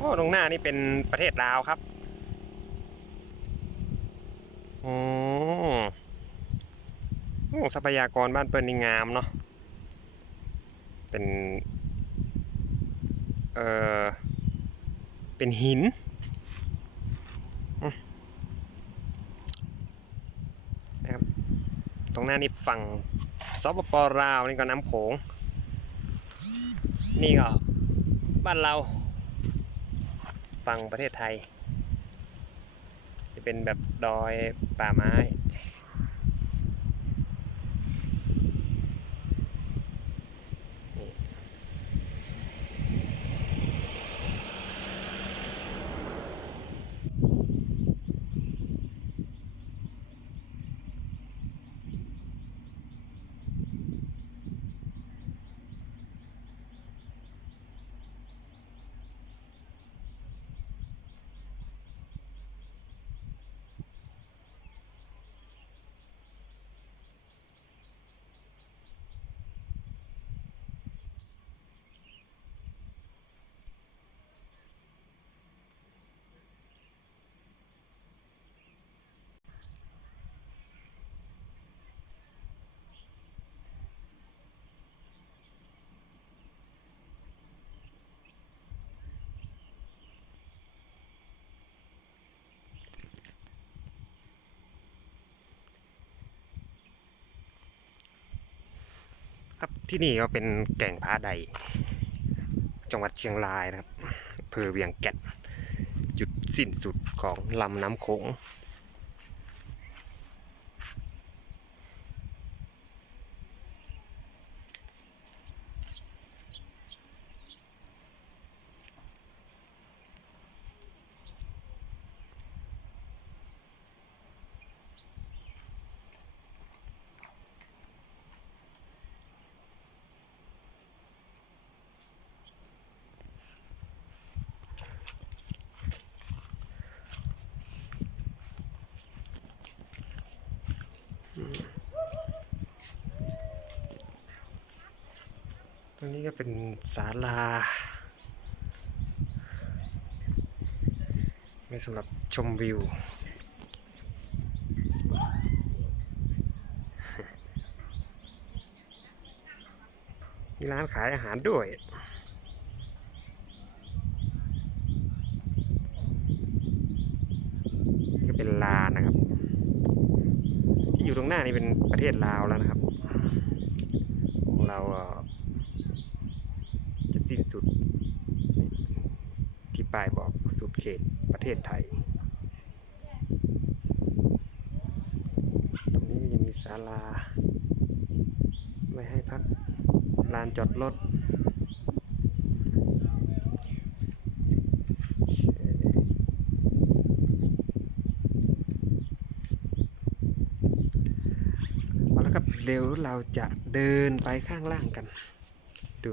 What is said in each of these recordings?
โอ้ตรงหน้านี่เป็นประเทศลาวครับอืมโอ้ทรัพยากรบ้านเปิ้ลนี่งามเนาะ เป็น เออเป็นหิน นะครับ ตรงหน้านี่ฝั่งสปปลาวนี่ก็น้ำโขง นี่ก็บ้านเรา ฝั่งประเทศไทย จะเป็นแบบดอยป่าไม้ ที่นี่ก็เป็นแก่งผาใด จังหวัดเชียงรายนะครับอำเภอเวียงแก่นจุดสิ้นสุดของลำน้ำโขง ตรงนี้ก็เป็นศาลาไว้สำหรับชมวิว มีร้านขายอาหารด้วยก็เป็นลานนะครับ ที่อยู่ตรงหน้านี่เป็นประเทศลาวแล้วนะครับ ของเราเอ่อ สิ้นสุด ที่ป้ายบอกสุดเขตประเทศไทย ตรงนี้ก็ยังมีศาลาไว้ให้พักลานจอดรถเอาละครับเดี๋ยวเราจะเดินไปข้างล่างกัน ดู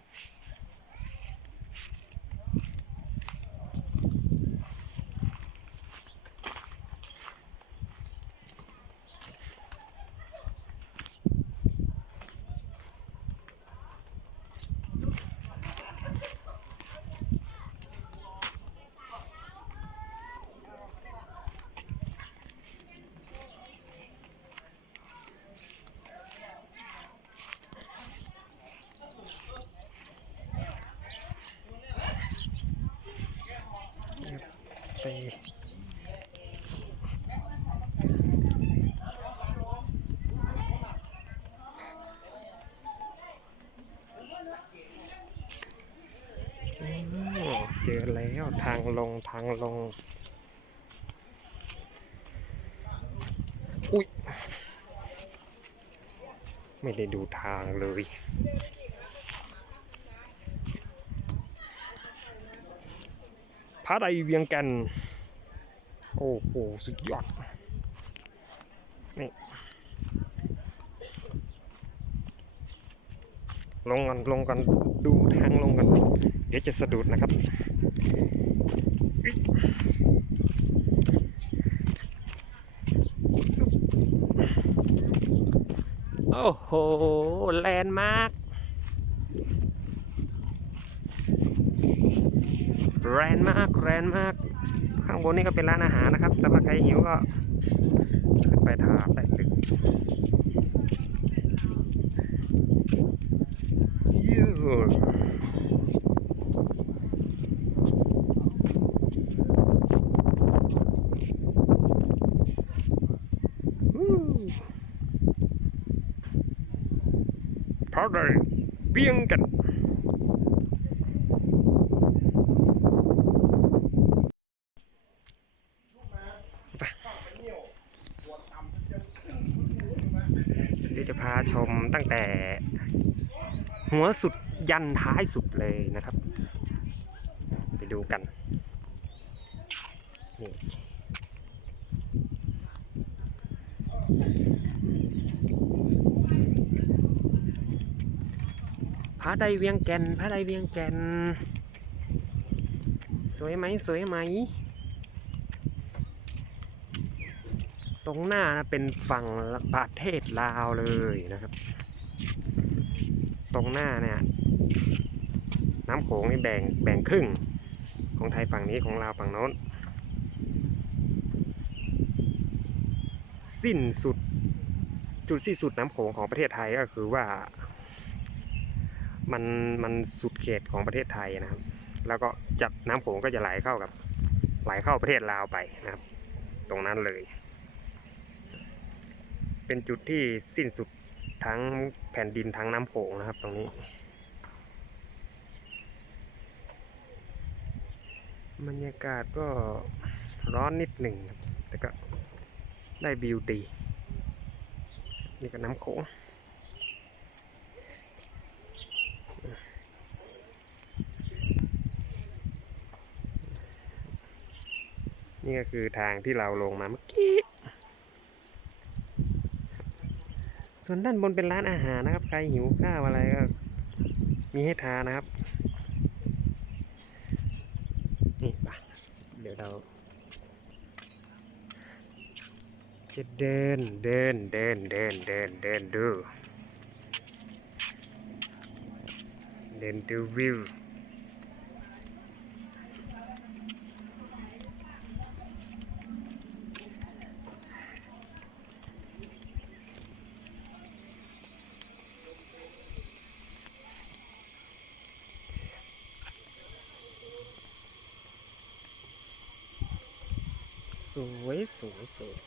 ปเจอแล้วทางลงทางลง อุ้ย ไม่ได้ดูทางเลยพระใดเวียงกัน โอ้โห สุดยอด นี่ ลงกันลงกันดูทางลงกัน เดี๋ยวจะสะดุดนะครับโอ้โห แลนด์มาร์คแรนด์มาร์คแรนด์มาร์ค ข้างบนนี่ก็เป็นร้านอาหารนะครับสำหรับใครหิวก็ขึ้นไปทานได้เลยยูฮู้พาได้เปียงกัน เดี๋ยวจะพาชมตั้งแต่ หัวสุดยันท้ายสุดเลยนะครับ ไปดูกันนี่พระไดเวียงแก่นพระไดเวียงแก่น สวยไหมสวยไหม ตรงหน้านะเป็นฝั่งประเทศลาวเลยนะครับ ตรงหน้าเนี่ย น้ำโขงนี่แบ่งแบ่งครึ่ง ของไทยฝั่งนี้ของลาวฝั่งโน้น สิ้นสุดจุดสิ้นสุดน้ำโขงของประเทศไทยก็คือว่า มันมันสุดเขตของประเทศไทยนะครับ แล้วก็จับน้ำโขงก็จะไหลเข้ากับไหลเข้าประเทศลาวไปนะครับ ตรงนั้นเลย เป็นจุดที่สิ้นสุด ทั้งแผ่นดินทั้งน้ำโขงนะครับตรงนี้ บรรยากาศก็ร้อนนิดหนึ่งแต่ก็ได้วิวดีนี่ก็น้ำโขงนี่ก็คือทางที่เราลงมาเมื่อกี้ ส่วนด้านบนเป็นร้านอาหารนะครับ ใครหิวข้าวอะไรก็มีให้ทานนะครับ นี่ปะเดี๋ยวเราจะเดินเดินเดินเดินเดินเดินดู เดินดูวิว สวยสวยสวย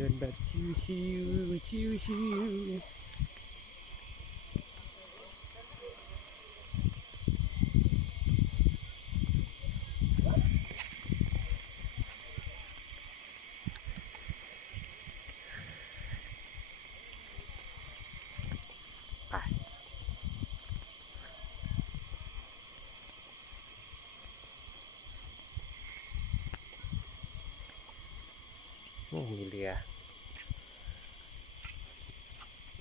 เดินแบบชิวชิวชิวชิ โอ้มีเรือ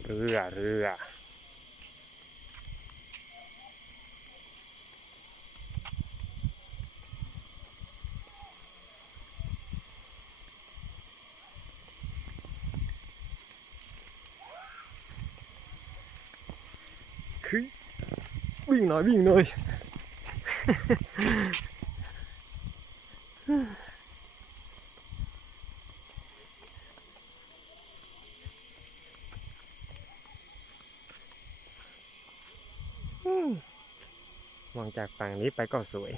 เรือ เรือ คือวิ่งหน่อย วิ่งหน่อย องจากฝั่งนี้ไปก็สวย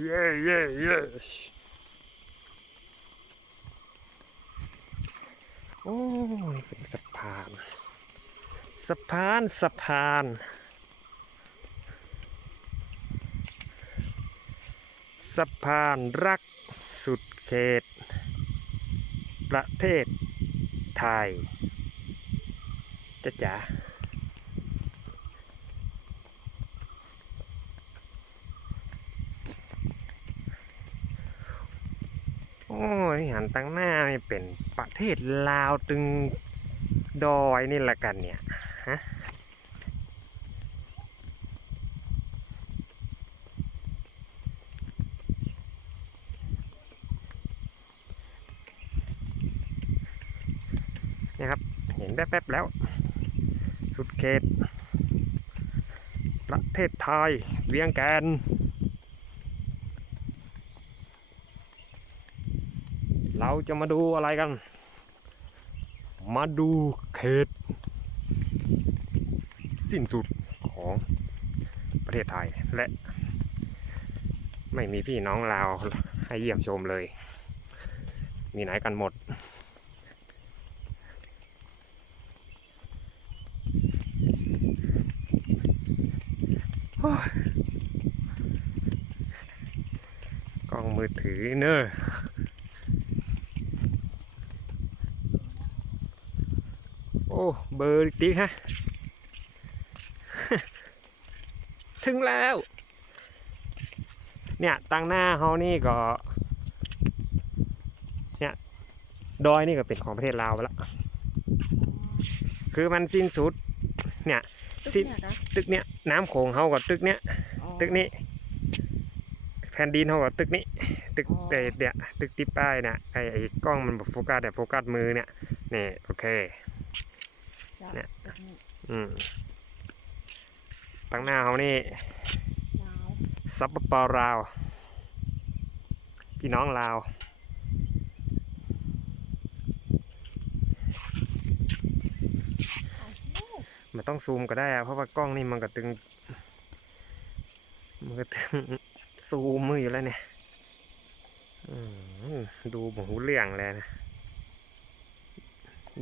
เย้เย้เย้โอ้ยเป็นสะพานสะพานสะพานสะพานรักสุดเขต ประเทศไทยจ้าจ๋าโอ้ยหันตั้งหน้านี่เป็นประเทศลาวตึงดอยนี่ละกันเนี่ยฮะ นี่ยครับ เห็นแป๊บๆแล้ว สุดเขต ประเทศไทยเวียงแกนเราจะมาดูอะไรกัน มาดูเขต สิ้นสุดของประเทศไทยและไม่มีพี่น้องลาวให้เยี่ยมชมเลย มีไหนกันหมด โอ้ย กล้องมือถือเนอะโอ้ เบอร์ติ๊กฮะ ถึงแล้ว เนี่ยตั้งหน้าเขานี่ก็ เนี่ยดอยนี่ก็เป็นของประเทศลาวไปแล้ว คือมันสิ้นสุด เนี่ย สิเนี่ยนะตึกเนี้ยน้ำโขงเขากับตึกเนี้ยอ๋อตึกนี้ แผ่นดินเขากับตึกนี้ ตึกอ๋อเตเนี่ยตึกติดป้ายเนี่ยไอไอกล้องมันแบบโฟกัสแต่โฟกัสมือเนี่ยนี่โอเคจ้ะเนี่ยตึกนี้อืมตั้งหน้าเขานี่ยาวซับปอลาวพี่น้องลาว อ้าว มันต้องซูมก็ได้อะเพราะว่ากล้องนี่มันก็ตึง มันก็ตึงซูมมืออยู่แล้วเนี่ยดูบหูเรื่องเลยนะ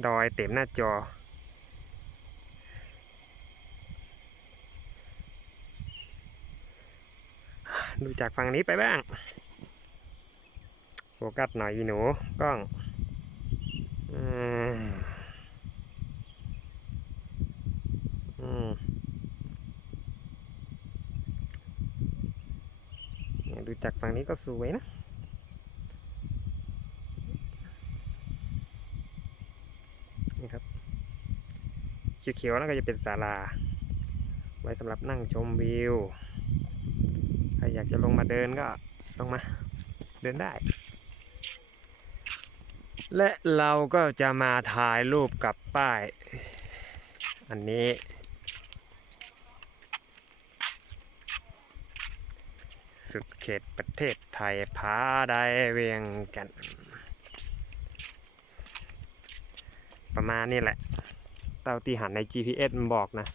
ดอยเต็มหน้าจอ ดูจากฝั่งนี้ไปบ้าง โฟกัสหน่อยอีหนู กล้อง อืม อืมดูจากฝั่งนี้ก็สวยนะนี่ครับเขียวๆนั่นก็จะเป็นศาลา ไว้สำหรับนั่งชมวิว ใครอยากจะลงมาเดินก็ลงมาเดินได้ และเราก็จะมาถ่ายรูปกับป้าย อันนี้ สุดเขตประเทศไทยผาไดเวียงกัน ประมาณนี้แหละเตาตีหันใน GPS มันบอกนะ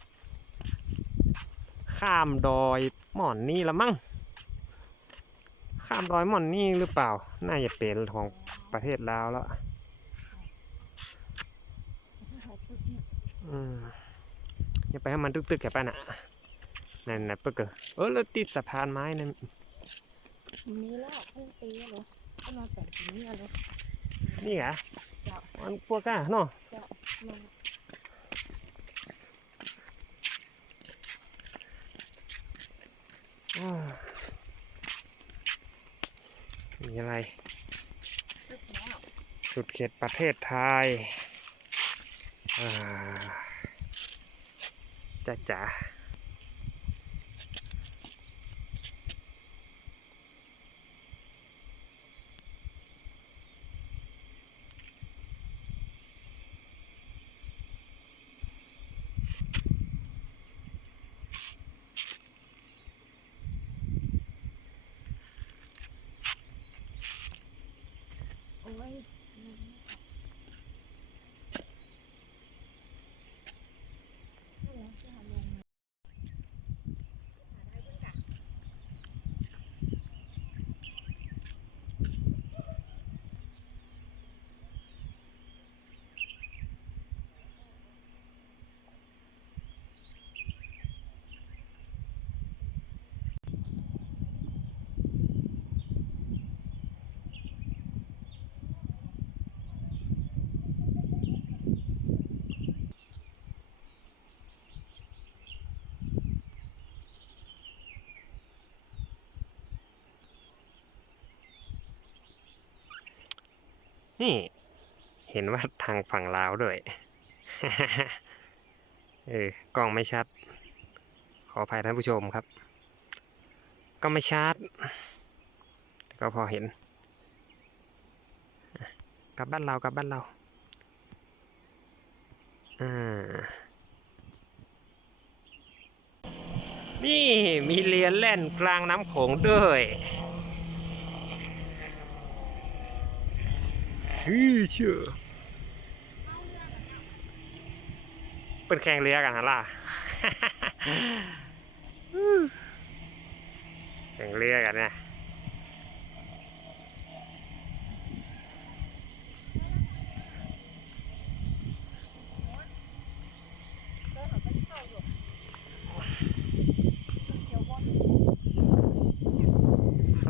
ข้ามดอยหม่อนนี่ละมั้งข้ามดอยหม่อนนี่หรือเปล่า น่าจะเป็นของประเทศลาวแล้วเอ่อย่าไปให้มันตึกๆแค่ป้าน่ะนั่นนะเพื่อเกอเออแล้วติดสะพานไม้นั่น มีแล้วเพิ่งตีเลยก็มาแต่งตรงนี้เลยนี่เหรอเจ้ามันพวกก้าเนาะเจ้ามันอ้าวมีอะไรตึกแล้วสุดเขตประเทศไทยอ่าจ้าจ๋า Mm-hmm. นี่ เห็นว่าทางฝั่งลาวด้วย เออกล้องไม่ชัด ขออภัยท่านผู้ชมครับ ก็ไม่ชัดแต่ก็พอเห็น กลับบ้านเรากลับบ้านเราอ่านี่มีเรียนเล่นกลางน้ำโขงด้วย ฮือเชื่อเป็นแข่งเรือกันฮะล่ะแข่งเรือกันเนะ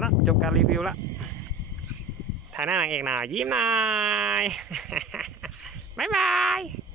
ละจบการรีวิวละ ถ่ายหน้านางเอกหน่อยยิ้มหน่อย บ๊ายบาย